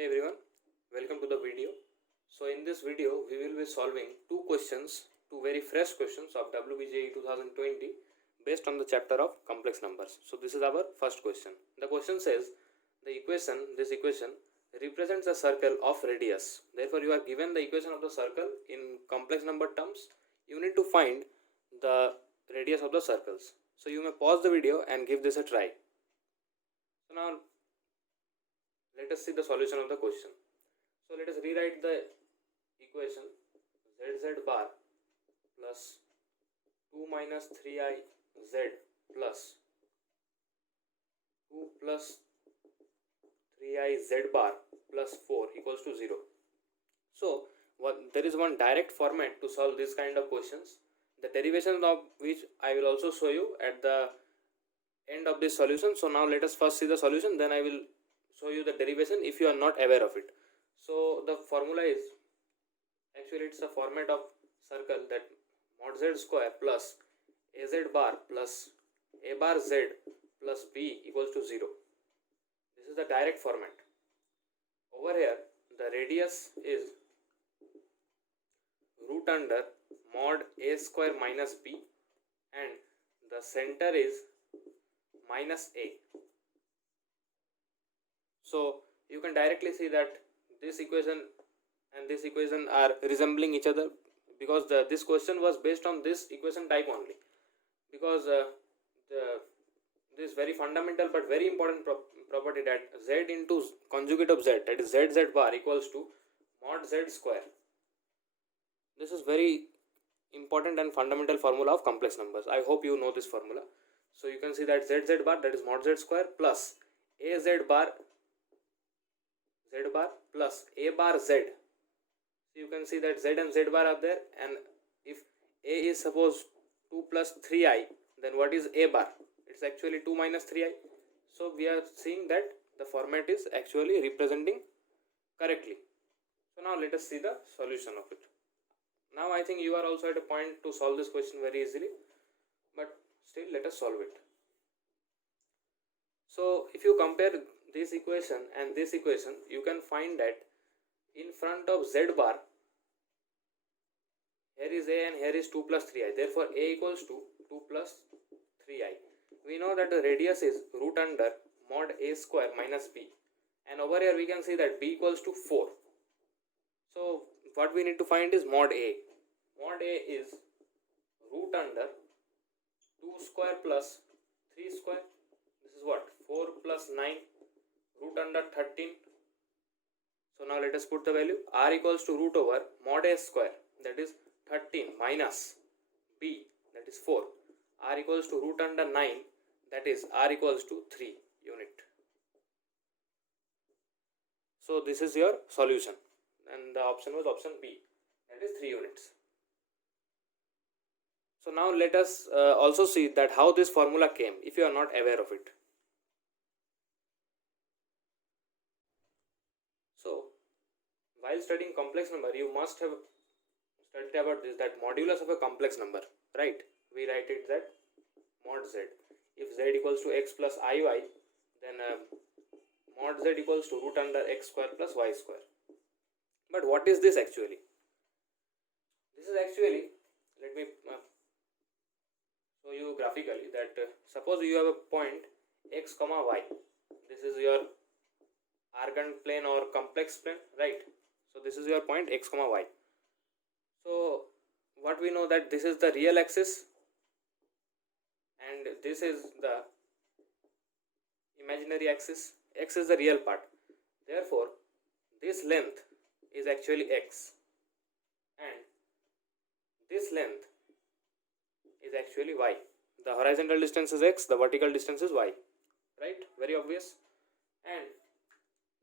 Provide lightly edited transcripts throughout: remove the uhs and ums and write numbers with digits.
Hey everyone, welcome to the video. So in this video we will be solving two questions, two very fresh questions of WBJE 2020 based on the chapter of complex numbers. So this is our first question. The question says this equation represents a circle of radius. Therefore you are given the equation of the circle in complex number terms. You need to find the radius of the circles. So you may pause the video and give this a try. So now let us see the solution of the question. So let us rewrite the equation zz bar plus 2 minus 3i z plus 2 plus 3i z bar plus 4 equals to 0. So there is one direct format to solve this kind of questions, the derivation of which I will also show you at the end of this solution. So now let us first see the solution, then I will show you the derivation if you are not aware of it. So the formula is actually it's a format of circle that mod z square plus az bar plus a bar z plus b equals to 0. This is the direct format. Over here the radius is root under mod a square minus b and the center is minus a. So you can directly see that this equation and this equation are resembling each other because this question was based on this equation type only, because this very fundamental but very important property that z into conjugate of z, that is zz bar, equals to mod z square. This is very important and fundamental formula of complex numbers. I hope you know this formula. So you can see that zz bar, that is mod z square, plus az bar z bar plus a bar z. So you can see that z and z bar are there, and if a is suppose 2 plus 3i, then what is a bar? It's actually 2 minus 3i. So we are seeing that the format is actually representing correctly. So now let us see the solution of it. Now I think you are also at a point to solve this question very easily, but still let us solve it. So if you compare this equation and this equation, you can find that in front of z bar, here is a and here is 2 plus 3i. Therefore a equals to 2 plus 3i. We know that the radius is root under mod a square minus b, and over here we can see that b equals to 4. So what we need to find is mod a. Mod a is root under 2 square plus 3 square. This is what? 4 plus 9 root under 13. So now let us put the value. R equals to root over mod a square, that is 13, minus b, that is 4. R equals to root under 9, that is R equals to 3 unit. So this is your solution, and the option was option B, that is 3 units. So now let us also see that how this formula came, if you are not aware of it. So while studying complex number, you must have studied about this, that modulus of a complex number, right? We write it that mod z. If z equals to x plus iy, then mod z equals to root under x square plus y square. But what is this actually? This is actually, let me show you graphically that suppose you have a point x comma y. This is your argand plane or complex plane, right? So this is your point x comma y. So what we know that this is the real axis and this is the imaginary axis. X is the real part. Therefore this length is actually x and this length is actually y. The horizontal distance is x, the vertical distance is y, right? Very obvious. And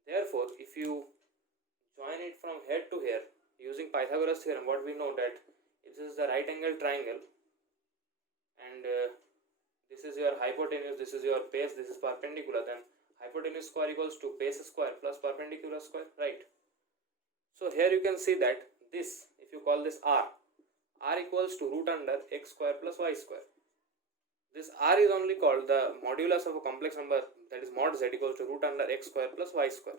therefore if you join it from here to here using Pythagoras theorem, what we know that this is the right angle triangle and this is your hypotenuse, this is your base, this is perpendicular, then hypotenuse square equals to base square plus perpendicular square, right? So here you can see that this, if you call this r equals to root under x square plus y square. This r is only called the modulus of a complex number, that is mod z equals to root under x square plus y square.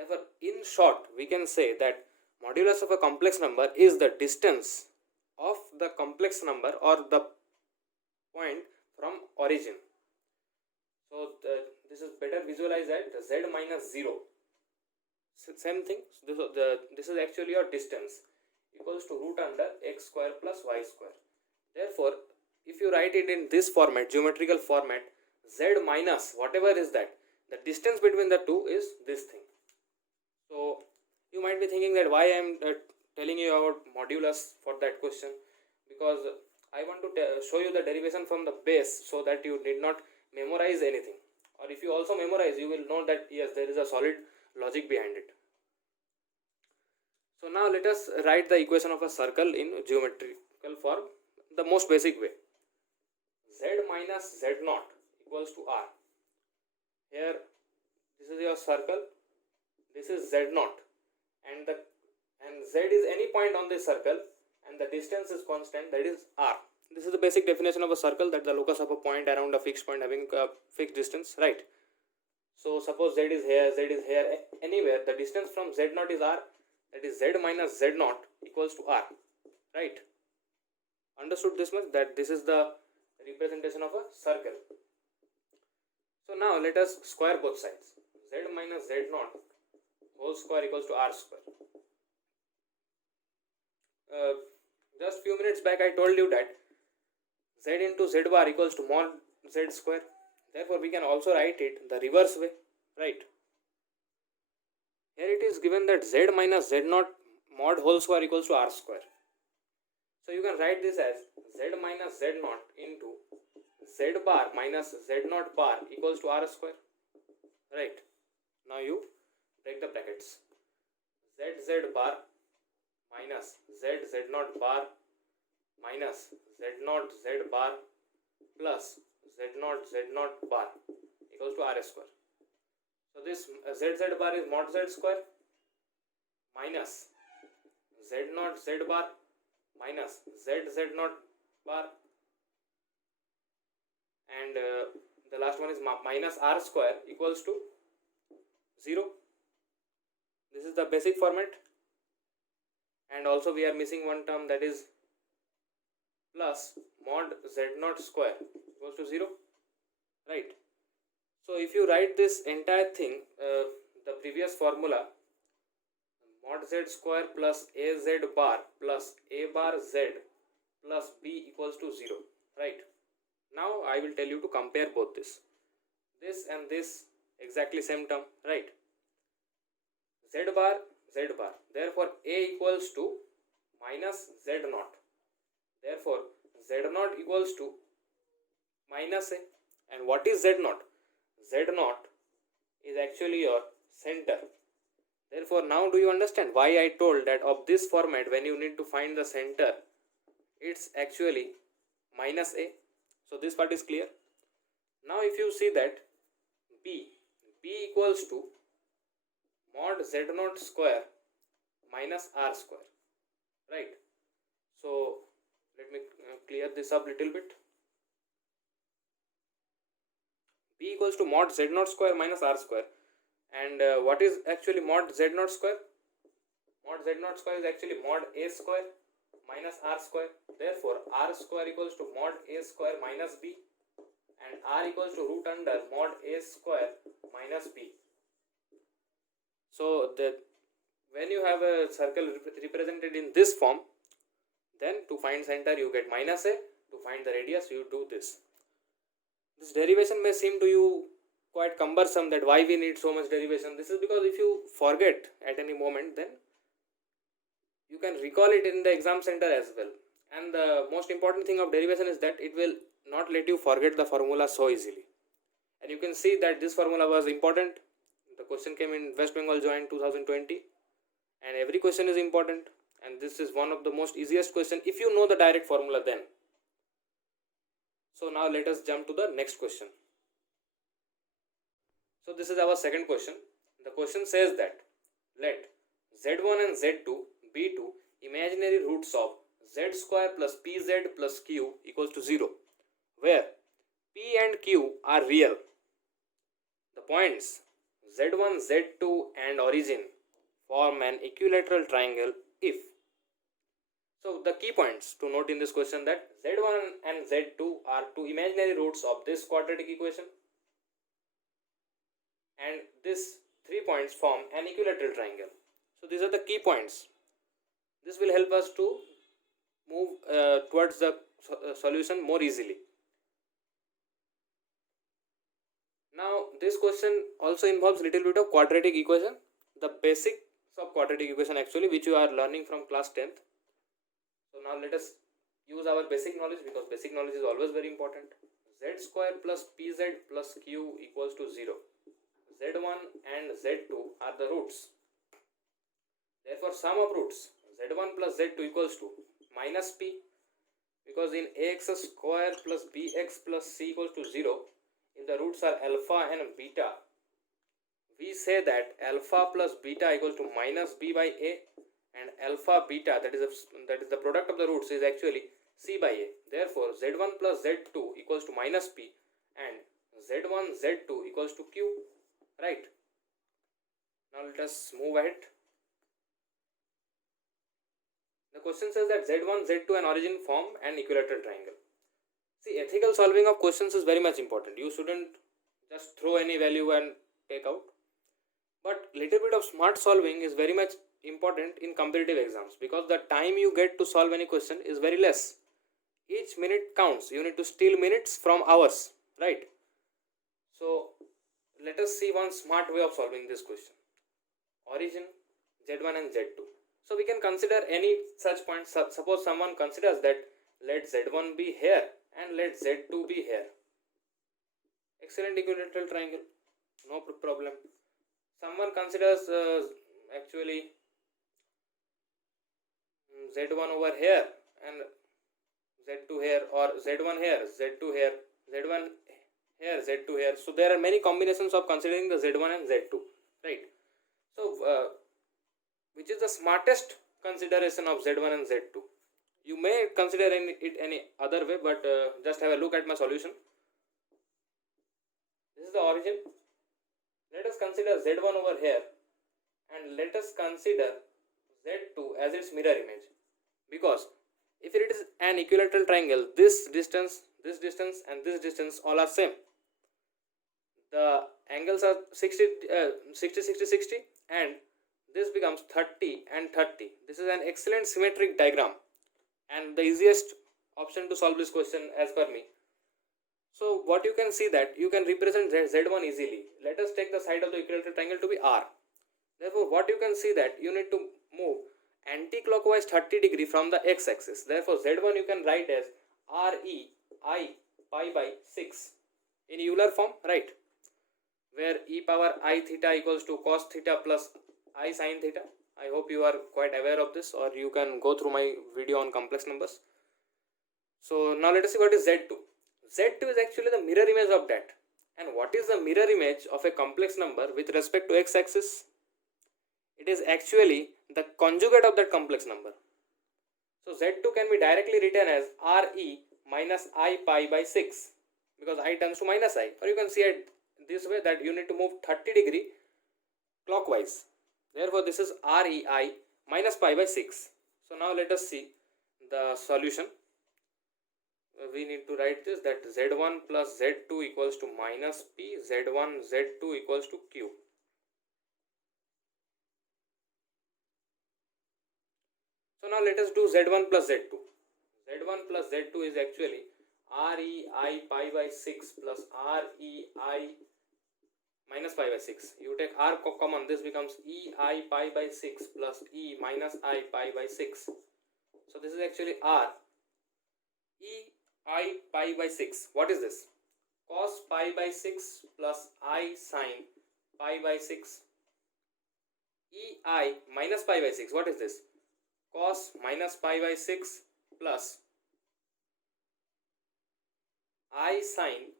Therefore, in short, we can say that modulus of a complex number is the distance of the complex number or the point from origin. So this is better visualized at z minus 0. Same thing, this is actually your distance equals to root under x square plus y square. Therefore, if you write it in this format, geometrical format, z minus whatever is that, the distance between the two is this thing. So you might be thinking that why I am telling you about modulus for that question, because I want to show you the derivation from the base so that you need not memorize anything, or if you also memorize, you will know that yes, there is a solid logic behind it. So now let us write the equation of a circle in geometrical form, the most basic way. Z minus z naught equals to r. Here this is your circle, this is z naught, and z is any point on this circle, and the distance is constant, that is r. This is the basic definition of a circle, that the locus of a point around a fixed point having a fixed distance, right? So suppose z is here, anywhere, the distance from z naught is r, that is z minus z naught equals to r, right? Understood this much, that this is the representation of a circle. So now let us square both sides. Z minus z naught whole square equals to r square. Just few minutes back I told you that z into z bar equals to mod z square. Therefore we can also write it the reverse way, right? Here it is given that z minus z naught mod whole square equals to r square. So you can write this as z minus z naught into z bar minus z naught bar equals to r square, right? Now you break the brackets. Z bar minus z naught bar minus z naught z bar plus z naught bar equals to r square. So this z bar is mod z square minus z naught z bar minus z naught bar, and the last one is minus r square equals to 0. This is the basic format, and also we are missing one term, that is plus mod z naught square equals to 0, right? So if you write this entire thing, the previous formula, mod z square plus az bar plus a bar z plus b equals to 0, right? Now I will tell you to compare both this and this, exactly same term, right? Z bar, therefore a equals to minus z naught, therefore z naught equals to minus a. And what is z naught? Z naught is actually your center. Therefore now do you understand why I told that of this format, when you need to find the center, it's actually minus a. So this part is clear. Now if you see that b equals to mod z naught square minus r square, right? So let me clear this up little bit. B equals to mod z naught square minus r square, and what is actually mod z naught square? Mod z naught square is actually mod a square minus r square. Therefore r square equals to mod a square minus b, and r equals to root under mod a square minus b. So when you have a circle represented in this form, then to find center you get minus a, to find the radius you do this. This derivation may seem to you quite cumbersome, that why we need so much derivation. This is because if you forget at any moment, then you can recall it in the exam center as well. And the most important thing of derivation is that it will not let you forget the formula so easily. And you can see that this formula was important. The question came in West Bengal Joint 2020, and every question is important, and this is one of the most easiest question if you know the direct formula then. So now let us jump to the next question. So this is our second question. The question says that let z1 and z2 be two imaginary roots of z square plus pz plus q equals to 0, where p and q are real. The points Z1, Z2 and origin form an equilateral triangle if. So the key points to note in this question that Z1 and Z2 are two imaginary roots of this quadratic equation, and these 3 points form an equilateral triangle. So these are the key points. This will help us to move towards the solution more easily. Now this question also involves little bit of quadratic equation, the basics of quadratic equation actually, which you are learning from class 10th. So now let us use our basic knowledge, because basic knowledge is always very important. Z square plus pz plus q equals to 0. Z1 and Z2 are the roots. Therefore sum of roots Z1 plus Z2 equals to minus p, because in ax square plus bx plus c equals to 0, if the roots are alpha and beta, we say that alpha plus beta equals to minus b by a, and alpha beta, that is the product of the roots, is actually c by a. Therefore Z1 plus Z2 equals to minus p and Z1 Z2 equals to q, right? Now let us move ahead. The question says that Z1, Z2 and origin form an equilateral triangle. See, ethical solving of questions is very much important. You shouldn't just throw any value and take out. But little bit of smart solving is very much important in competitive exams, because the time you get to solve any question is very less. Each minute counts. You need to steal minutes from hours, right? So let us see one smart way of solving this question. Origin, Z1 and Z2. So we can consider any such point. Suppose someone considers that let Z1 be here and let Z2 be here. Excellent equilateral triangle, no problem. Someone considers actually Z1 over here and Z2 here, or Z1 here, Z2 here, Z1 here, Z2 here. So there are many combinations of considering the Z1 and Z2, right? So which is the smartest consideration of Z1 and Z2? You may consider it any other way, but just have a look at my solution. This is the origin. Let us consider Z1 over here and let us consider Z2 as its mirror image, because if it is an equilateral triangle, this distance and this distance all are same. The angles are 60, 60, and this becomes 30 and 30. This is an excellent symmetric diagram and the easiest option to solve this question as per me. So what you can see that you can represent Z1 easily. Let us take the side of the equilateral triangle to be R. Therefore what you can see that you need to move anti-clockwise 30 degree from the x-axis. Therefore Z1 you can write as RE I pi by 6 in Euler form, right? Where e power I theta equals to cos theta plus I sin theta. I hope you are quite aware of this, or you can go through my video on complex numbers. So now let us see what is Z2. Z2 is actually the mirror image of that. And what is the mirror image of a complex number with respect to x-axis? It is actually the conjugate of that complex number. So Z2 can be directly written as RE minus I pi by 6, because I turns to minus I. Or you can see it this way, that you need to move 30 degree clockwise. Therefore this is REI minus pi by 6. So now let us see the solution. We need to write this, that Z1 plus Z2 equals to minus P, Z1 Z2 equals to Q. So now let us do Z1 plus Z2. Z1 plus Z2 is actually REI pi by 6 plus REI minus pi by 6. You take R common, this becomes EI pi by 6 plus E minus I pi by 6. So this is actually R EI pi by 6. What is this? Cos pi by 6 plus I sin pi by 6. EI minus pi by 6. What is this? Cos minus pi by 6 plus I sin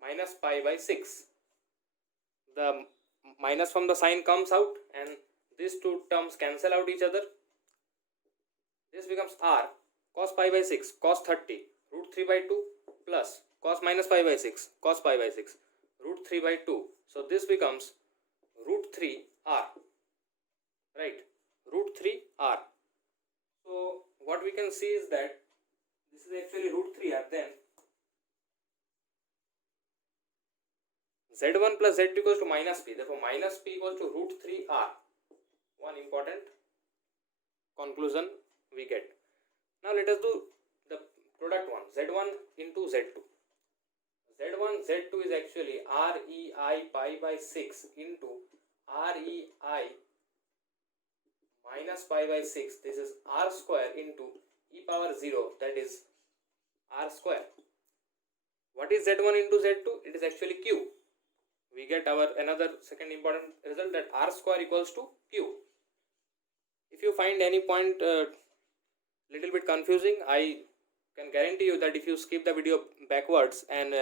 minus pi by 6. The minus from the sign comes out and these two terms cancel out each other. This becomes R cos pi by 6 cos 30 root 3 by 2 plus cos minus pi by 6 cos pi by 6 root 3 by 2. So this becomes root 3r, right? Root 3r. So what we can see is that this is actually root 3r. Then z1 plus z2 equals to minus p. Therefore minus p equals to root 3r. One important conclusion we get. Now let us do the product one, z1 into z2. z1 z2 is actually rei pi by 6 into rei minus pi by 6. This is r square into e power 0, that is r square. What is z1 into z2? It is actually q. We get our another second important result, that r square equals to q. If you find any point little bit confusing, I can guarantee you that if you skip the video backwards and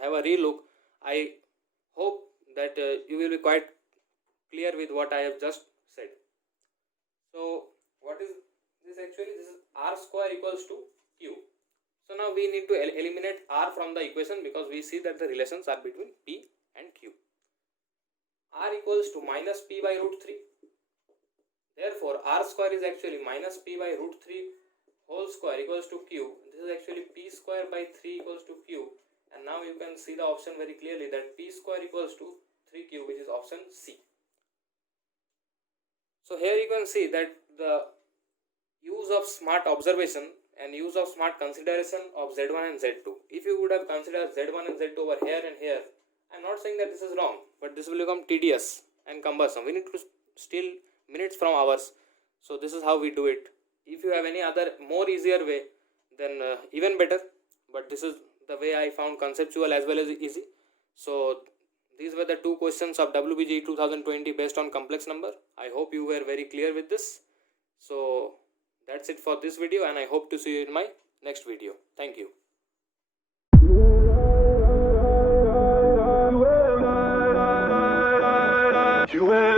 have a relook, I hope that you will be quite clear with what I have just said. So what is this actually? This is r square equals to q. So now we need to eliminate r from the equation, because we see that the relations are between p and q. R equals to minus p by root 3. Therefore r square is actually minus p by root 3 whole square equals to q. This is actually p square by 3 equals to q. And now you can see the option very clearly, that p square equals to 3q, which is option C. So here you can see that the use of smart observation and use of smart consideration of z1 and z2. If you would have considered z1 and z2 over here and here, I am not saying that this is wrong, but this will become tedious and cumbersome. We need to steal minutes from hours. So this is how we do it. If you have any other more easier way, then even better. But this is the way I found conceptual as well as easy. So these were the two questions of WBGE 2020 based on complex number. I hope you were very clear with this. So that's it for this video, and I hope to see you in my next video. Thank you. You